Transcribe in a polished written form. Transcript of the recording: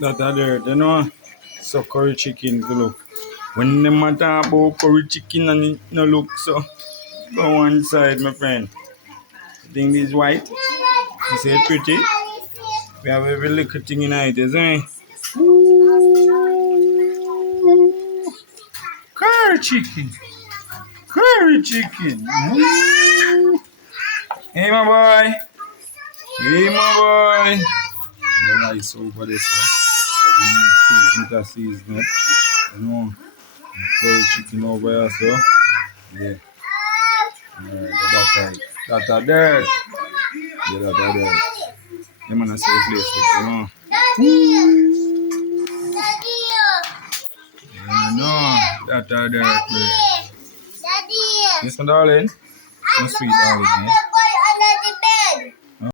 That are there, you know. So curry chicken to look. When them a talk about curry chicken and it no look so, go one side, my friend. You think this white? You say it pretty? We have every little thing in it, isn't it? Ooh, curry chicken. Curry chicken. Ooh. Hey, my boy. Hey, my boy. The rice over there, so. Season season, you know. Curry chicken over here, so. Yeah. That are there. Yeah, that are there. Them man a say place, you know. You know, that are there. Yes, my darling. My sweet darling, eh?